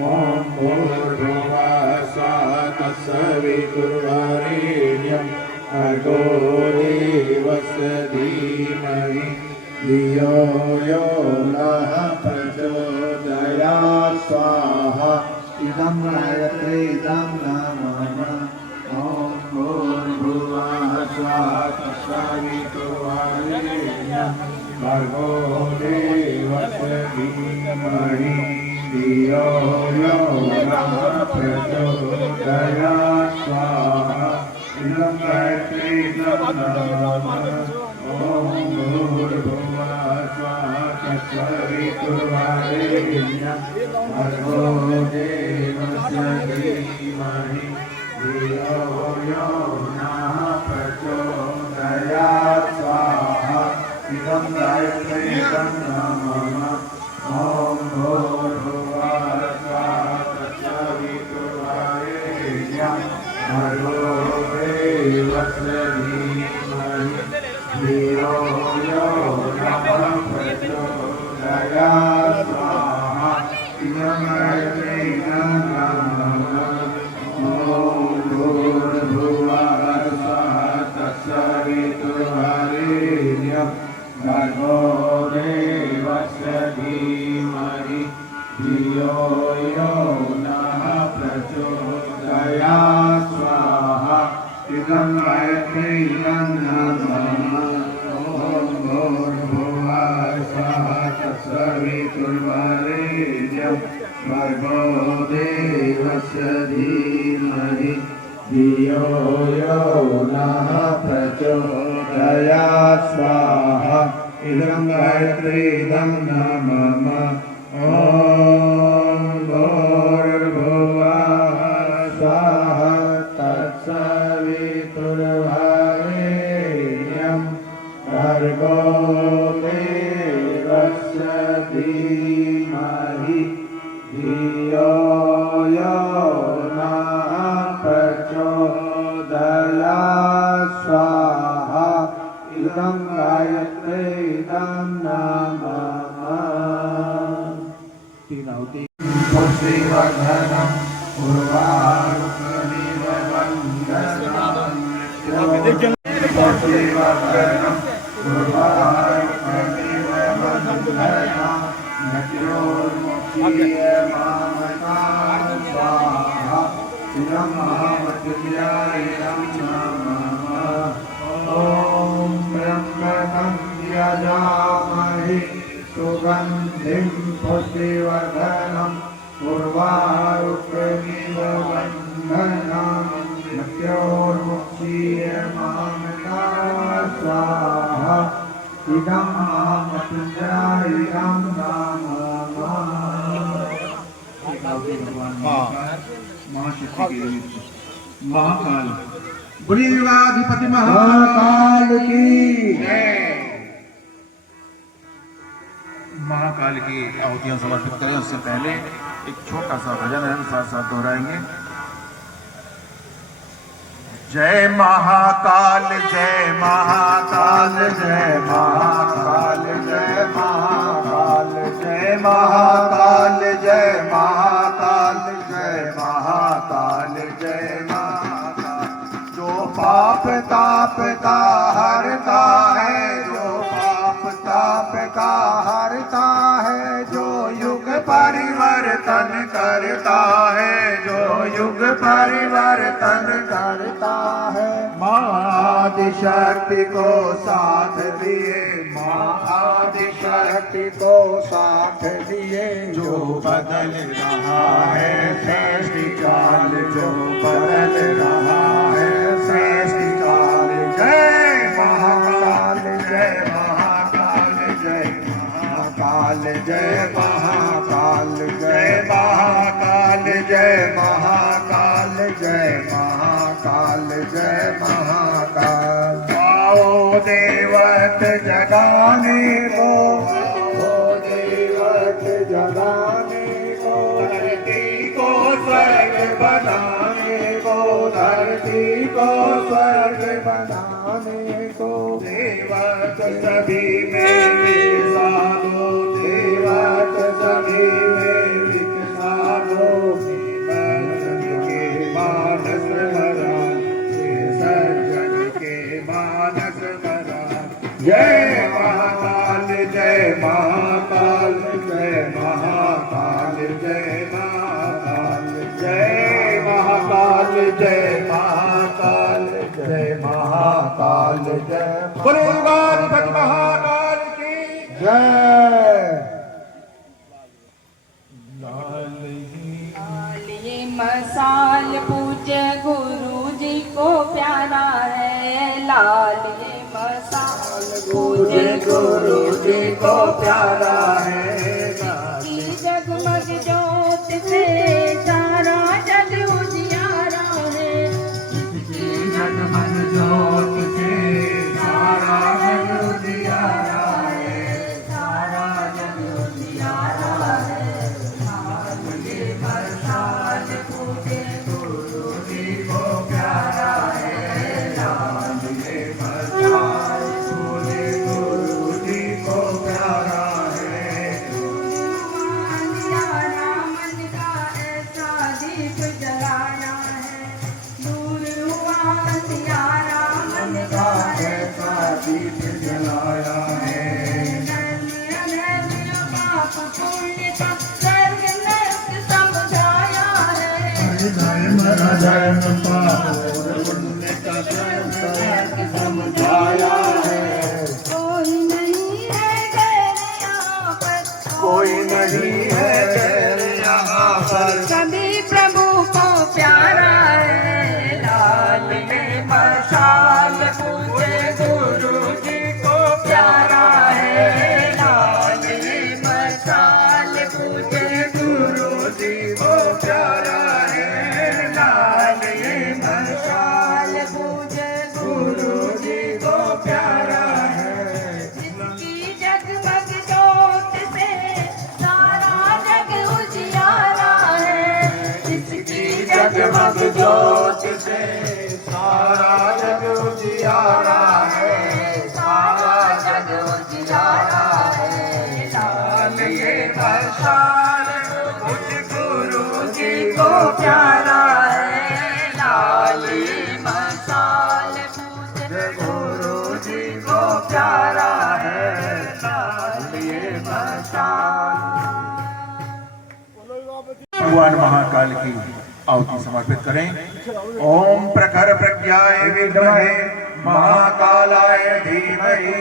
ओम भूर्भुवः स्वः तत्सवितुर्वरेण्यं भर्गो देवस्य धीमहि धियो यो नः प्रचोदयात् स्वाहा। इदं गायत्रीदं नमः। ओम भूर्भुवः स्वः तत्सवितुर्वरेण्यं भर्गो देवस्य धीमहि धियो यो नः प्रचोदयात् स्वाहा। इदं गायत्रीदं नमः। ओम भूर्भुवः स्वः तत्सवितुर्वरेण्यं भर्गो देवस्य धीमहि धियो यो नः प्रचोदयात् स्वाहा। इदं गायत्रीदं नमः। ओम भूर्भुवः स्वः तत्सवितुर्वरेण्यं भर्गो देवस्य धीमहि धियो यो नः प्रचोदयात् स्वाहा। इदं गायत्रीदं नमः। ओम भूर्भुवः स्वः तत्सवितुर्वरेण्यं भर्गो देवस्य इदं नमः ॐ भूर्भुवः स्वः तत्सवितुर्वरेण्यं भर्गो देवस्य धीमहि धियो यो नः प्रचोदयात् स्वाहा इदं गायत्रीदं नमः ॐ भूर्भुवः स्वः तत्सवितुर्वरेण्यं भर्गो देवस्य धीमहि धियो यो नः प्रचोदयात् स्वाहा इदं गायत्रीदं नमः तीनावती पुष्टिवर्धनम् उर्वारुकमिव वन्दनाम् पुष्टिवर्धनम् उर्वारुकमिव वन्दनाम् नत्योर्मुखीयमामकान् स्वाहा इदं महामृत्युञ्जयं नमः ॐ त्र्यम्बकं यजामहे सुगन्धिं पुष्टिवर्धनम् उर्वारुकमिव वन्दनाम् मृत्योर्मुक्षीयमामकान् स्वाहा इदं महामृत्युञ्जयं नमः महाशक्ति के महाकाल बड़ी विवाधिपति महाकाल की महाकाल की आहुतियां समर्पित करें। उससे पहले एक छोटा सा भजन है, हम साथ साथ दोहराएंगे। जय महाकाल जय महाकाल जय महाकाल जय महाकाल जय महाकाल जय महाकाल जय महाकाल जय महाकाल जो पाप ताप का हरता है, जो पाप ताप का हरता है, जो युग परिवर्तन करता है, जो युग परिवर्तन करता है। माँ आदिशक्ति को साथ दिए, माँ आदिशक्ति को साथ दिए, जो बदल रहा है सृष्टि काल, जो बदल रहा है सृष्टि काल। जय महाकाल जय महाकाल जय महाकाल जय महाकाल जय महाकाल जय महाकाल जय महाकाल जय महाकाल। आओ देवत जगाने को, आओ देवत जगाने को, धरती को स्वर्ग बनाने को, धरती को स्वर्ग बनाने को। देवत सभी में विकसा दो, देवत सभी में विकसा दो, सज्जन के मानस भरा, सज्जन के मानस भरा। जय महाकाल जय महाकाल जय महाकाल जय महाकाल जय महाकाल जय महाकाल जय महाकाल जय। बोलो गणपति महाकाल की जय। ये मसाल पूज्य गुरु जी को प्यारा है, लाल ये मसाल पूज्य गुरु जी को प्यारा है। की जगमग ज्योत से सारा जग उजियारा है, की जगमग ज्योत से सारा जग उजियारा है, सारा जग उजियारा है। ये मसाल पूज्य गुरु जी को प्यारा है, लाल ये मसाल पूज्य गुरु जी को प्यारा है। अंधियारा मन का ऐसा दीप जलाया है, दूर हुआ अंधियारा मन का ऐसा दीप जलाया है। पाप पुण्य का स्वर्ग नरक समझाया है, धर्म अधर्म पाप और पुण्य का जगमग ज्योति से सारा जग उजियारा है, सारा जग उजियारा है। लाल ये मशाल मुझ गुरु जी को प्यारा है, लाल ये मशाल मुझ गुरु जी को प्यारा है, लाल ये मशाल। भगवान महाकाल की आहुति समर्पित करें। ओम प्रखर प्रज्ञाय विद्महे महाकालाय धीमहि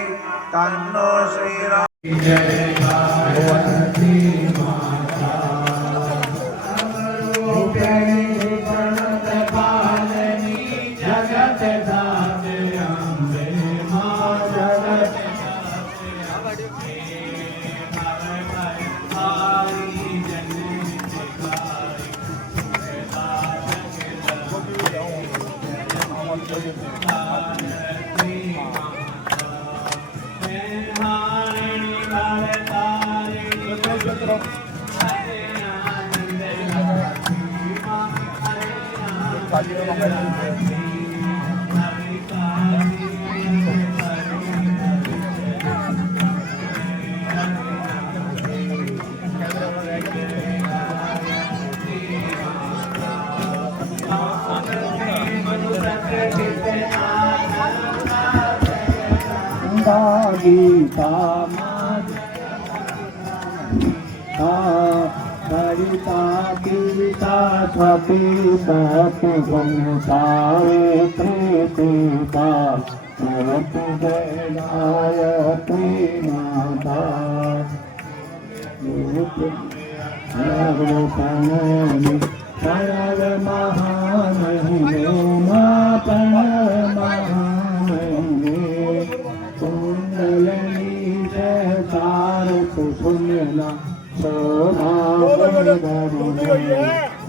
तन्नो श्री राम। जय भगवती माता प्रणत पालनी जगत धाते अम्बे मां जगत गीता हरिता गीता स्वती सत्य सावित्री सीता गायत्री माता प्रणव महामहिमे प्रणव महामहिमे कुंडलनी सहसार सुनना सोना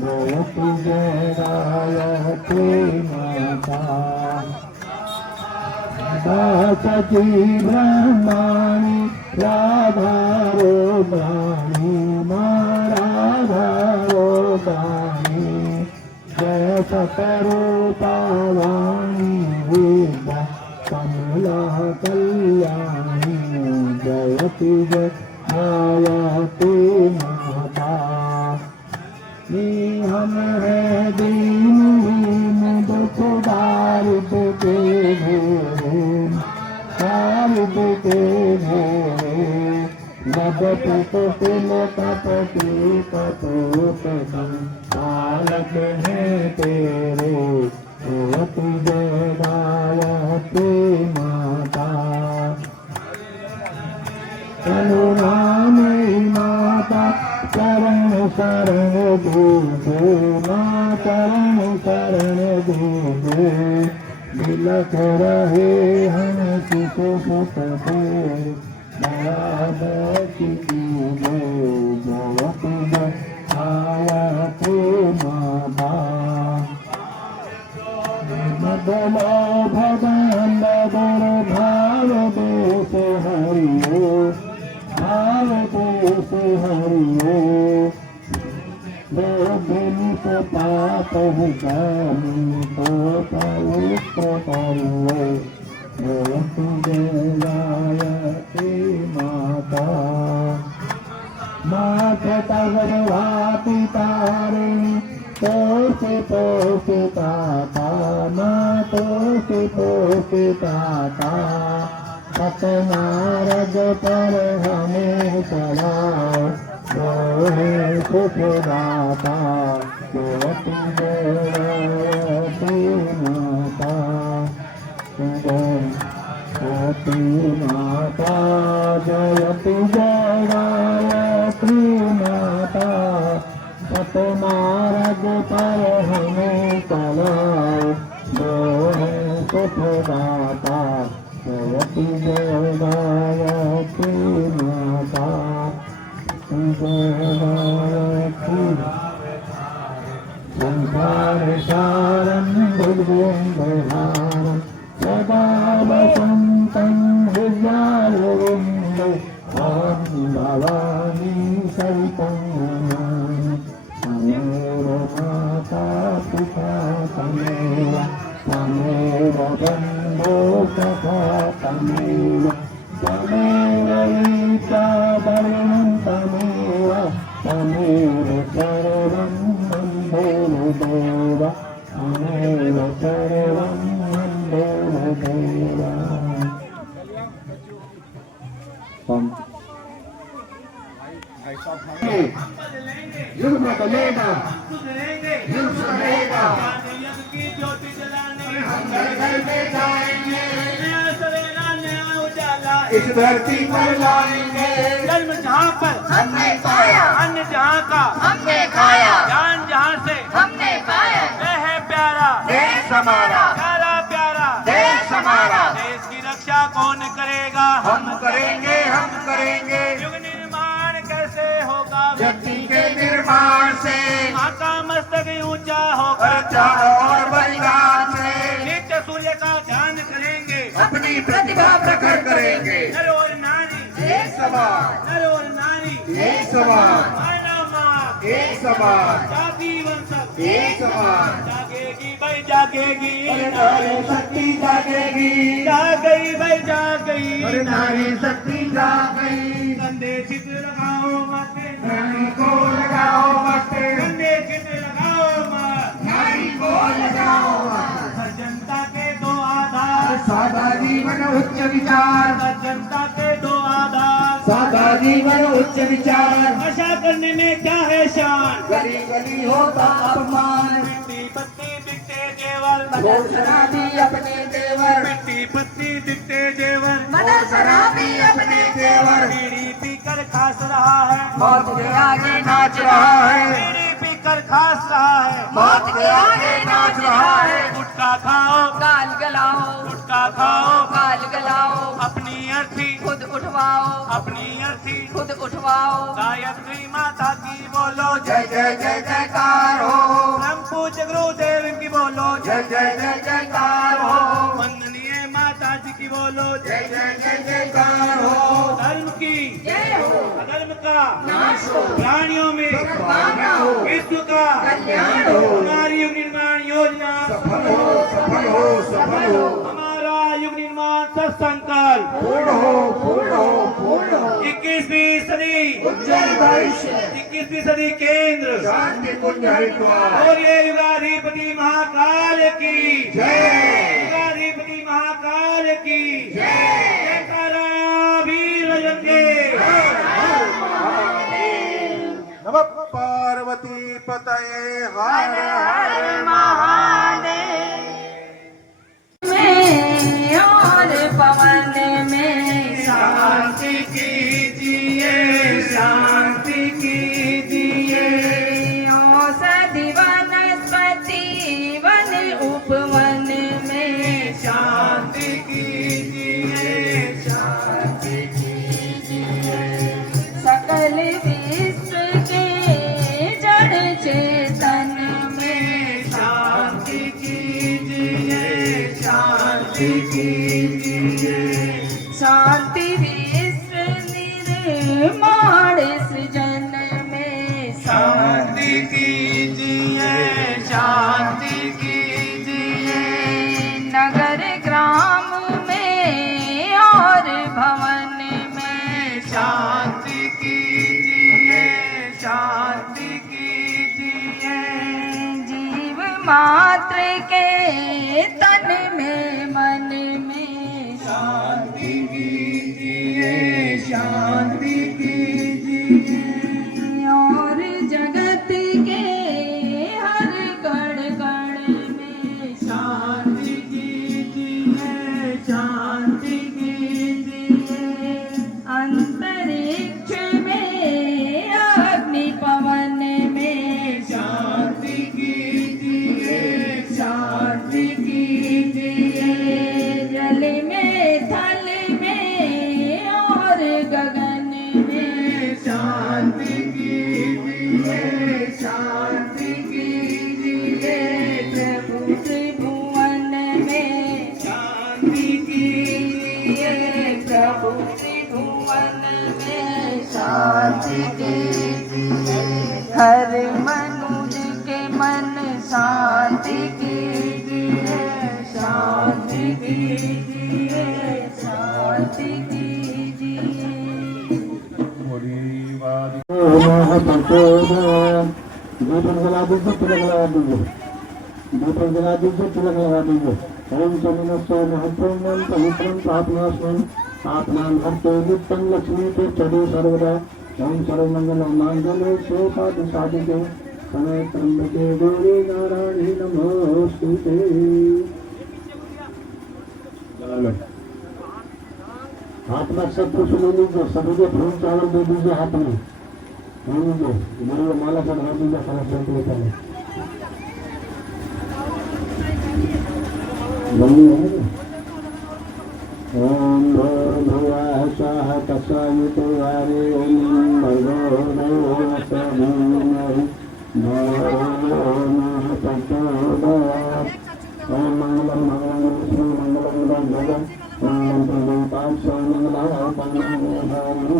गोपी जयती माता सची ब्रह्माणी राधारो बाणी राधारो बाणी जय सतरूपा वाणी विद्या कमला कल्याणी जयति जयती माता। हम है दीन दुख दारिद के घेरे दारिद के घेरे जगत कुटिल कपटी कपूत पालक है तेरे जयति जयती माता। करुणामयी माता शरण शरण देवे माँ शरण शरण देवे बिलख रहे हम किसे सुत तेरे बराबती जयति जयती माता। मदलो भगवान बदल भाव देश हरियो भाव देश हरियो दिन से पाप जानी तो पवित्र करियो जयति जयती माता। माता तगर भाती तारिणी पोषिताता माँ पोषिताता सतनारद पर हमें चलाओ गोहे सुखदाता जयति जयती माता जयति माता जयति जयती माता सतनारद पर हमें चलाओ गोहे सुखदाता जयति जयती माता जयती। संसार सारं भुजगेन्द्रहारं सदा वसन्तं हृदयारविन्दे अहं भवानी सहितं नमामि। अमेव माता देवा तमेव सर्वं देवा युग बदलेगा युग सुधरेगा की ज्योति जलाने हम घर घर में जाएंगे नया सवेरा नया उजाला इस धरती पर लाएंगे जन्म जहाँ पर हमने पाया, अन्न जहाँ का हमने खाया, ज्ञान जहाँ से हमने पाया, वह है प्यारा देश हमारा प्यारा प्यारा देश हमारा देश की रक्षा कौन करेगा हम करेंगे युग निर्माण कैसे होगा व्यक्ति के निर्माण से माँ का मस्तक ऊंचा होगा खर्चा और बलिदान से नित्य सूर्य का ध्यान करेंगे अपनी प्रतिभा प्रकट करेंगे नर और नारी एक समान नर और नारी एक समान मानव माँ एक समान जाति वंशक एक समान जागेगी भाई जागेगी नारी शक्ति जागेगी जाग गई भाई जाग गई अरे नारी शक्ति जाग गई कंधे चित्र लगाओ माते नारी को लगाओ मस्ते कंधे चित्र लगाओ माँ नारी को लगाओ हर जनता के दो आधार सादा जीवन उच्च विचार हर जनता के दो आधार सादा जीवन उच्च विचार नशा करने में क्या है शान गली गली होता अपमान मिट्टी पत्ती दिखते जेवर भोग शराबी अपने देवर मिट्टी पत्ती दिखते जेवर भोग शराबी अपने देवर बीड़ी पीकर खास रहा है मौत के आगे नाच रहा है बीड़ी पीकर खास रहा है मौत के आगे नाच रहा है गुटखा खाओ गाल गलाओ, गुटखा खाओ गाल गलाओ, अपनी अर्थी खुद उठवाओ, अपनी अर्थी खुद उठवाओ, गायत्री माता की बोलो जय जय जय जयकार हो ब्रह्म पूज्य गुरुदेव की बोलो जय जय जय जयकार हो वंदनीय माता जी की बोलो जय जय जय जयकार हो धर्म की जय हो, अधर्म का नाश हो, प्राणियों में भावना हो विश्व का कल्याण हो हमारी युग निर्माण योजना सफल हो सफल हो सफल हो हमारा युग निर्माण सत्संकल्प पूर्ण हो पूर्ण हो पूर्ण हो 21वीं सदी उज्जवल भविष्य 21वीं सदी केंद्र शांति कुंज हरिद्वार और ये युगाधिपति महाकाल की जय युगाधिपति महाकाल की जय जयकारा वीर बजरंगे नमः पार्वती पतये हर हर में और पवन में शांति कीजिए शांति कीजिए औषधि वनस्पति वन उपवन में शांति कीजिए शांति कीजिए सकल विश्व के जड़ चेतन में शांति कीजिए शांति कीजिए शांति विश्व निर्माण सृजन में शांति कीजिए शांति कीजिए नगर ग्राम में और भवन में शांति कीजिए शांति कीजिए जीव मात्र के तन में मन में शांति कीजिए शांति कीजिए और जगत के हर कण कण में शांति कीजिए शांति कीजिए अंतरिक्ष में अग्नि पवन में शांति कीजिए शांति कीजिए जल में थल में और गगन में शांति कीजिए शांति कीजिए प्रभु त्रिभुवन में शांति कीजिए प्रभु त्रिभुवन में शांति कीजिए हर मनुष्य के मन शांति कीजिए शांति कीजिए शांति कीजिए दीपक जला दीजिए, तिलक लगा दीजिए, दीपक जला दीजिए, तिलक लगा दीजिए। ओम चंद्रस्य महत्वम पवित्रम पापनाशनम आपनाम हरते नित्यं लक्ष्मी ते चढ़े सर्वदा। ओम सर्वमंगल मांगल्ये शिवे साधिके समय त्र्यंबके गौरी नारायणी नमोस्तुते। हाथ में सब कुछ ले लीजिए, सभी को फूल चावल दे दीजिए, हाथ में ले लीजिए, गुरु माला चढ़ा दीजिए, कलश के पहले ओम भूर्भुवः स्वः तत्सवितुर्वरेण्यं भर्गो देवस्य धीमहि धियो नः प्रचोदयात्। ओम मंगलम मंगलम विष्णु मंगलम भगवान ओम प्रदीपाक्ष मंगलाय पाणिधारी।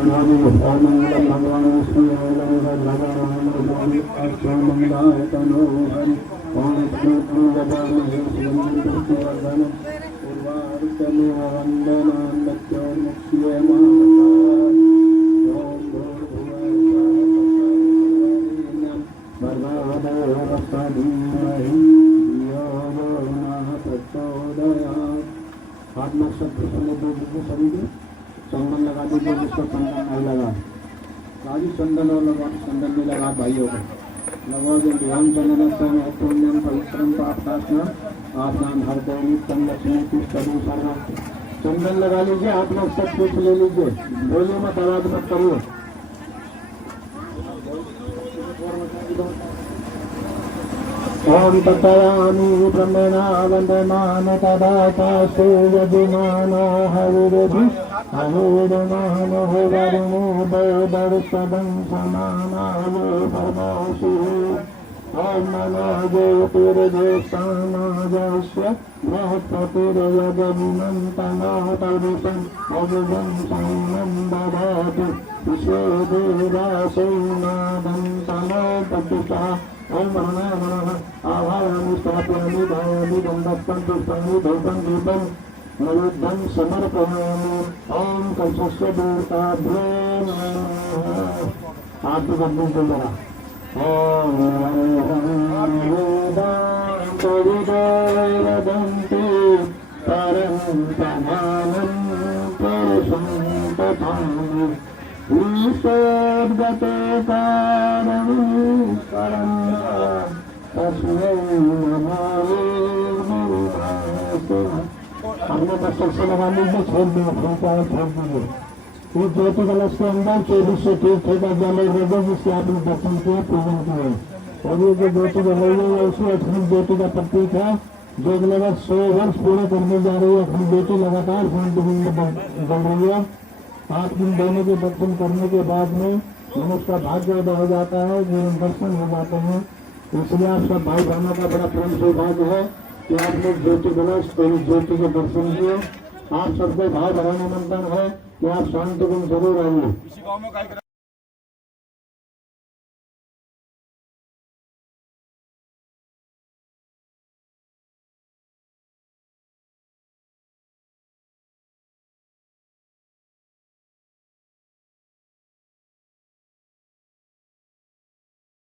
ओम मंगलम भगवान विष्णु मंगलम भगवान प्रदीपाक्ष मंगलाय तनोहरि। ओम श्रीगजानने सुगन्धिवर्धनम् उर्वारुकमिव वन्दनान् मत्योन्मुक्ष्ये मामकात्। ओम भूर्भुवः स्वः भर्गो धीमहि धियो यो नः प्रचोदयात्। हाथ में सब प्रसन्न दे दीजिए, सभी को चंदन लगा दीजिए, जिसको चंदन नहीं लगा राजू चंदन और लगा, चंदन नहीं लगा भाइयों को लगो जो ध्यान चंदन पुण्यम पवित्रम पापनाशनम आपनाम हरते नित्यं लक्ष्मी तिष्ठति सर्वदा। चंदन लगा लीजिए, हाथ में सब कुछ ले लीजिए, बोलिए मत, आवाज मत करिए। ओम तत्यामि ब्रह्मणा वन्दमान तदातास्तु यजमानो हविरधि अहिर्मानो वरुणो वैदर्शदं समानायो भवसि। ओम नमो ज्योतिर्देशानायस्य बृहस्पतिर्यजमिनं तनोतविषं अजुगं सैनं ददातु विश्वेदेवासैनादं तनोपतिष्ठः। ओम नमः आवाहयामि स्थापयामि धायामि दण्डस्थं पुष्पाणि धूपं दीपं नैवेद्यं समर्पयामि। ओम कलशस्य देवताभ्यो नमः। हाथ को बंद कर जरा। ओम वेदान्तविदोरदन्ति परं प्रधानं पुरुषं तथामि ईश्वरगते कारणीश्वरं तस्मै नमः। हमने बस सबसे लगा लीजिए, छोड़ दिए, छोड़ दीजिए। ये ज्योति कलश के अंदर 2400 तीर्थ का जल रहेगा, जिससे आपने दर्शन किया, पूजन किया। और ये जो ज्योति जल रही है, उसी अखंड ज्योति का प्रतीक है, जो लगभग 100 वर्ष पूरे करने जा रही है। अखंड ज्योति लगातार 5 दिन में जल रही है। 8 दिन देने के दर्शन करने के बाद में मनुष्य का भाग्य उदय हो जाता है, जीवन दर्शन हो जाते हैं। इसलिए आप सब भाई बहनों का बड़ा प्रेम सौभाग्य है कि आप लोग ज्योति कलश ज्योति के दर्शन किए। आप सबको भाव भरा निमंत्रण है कि आप शांति गुण जरूर आइए।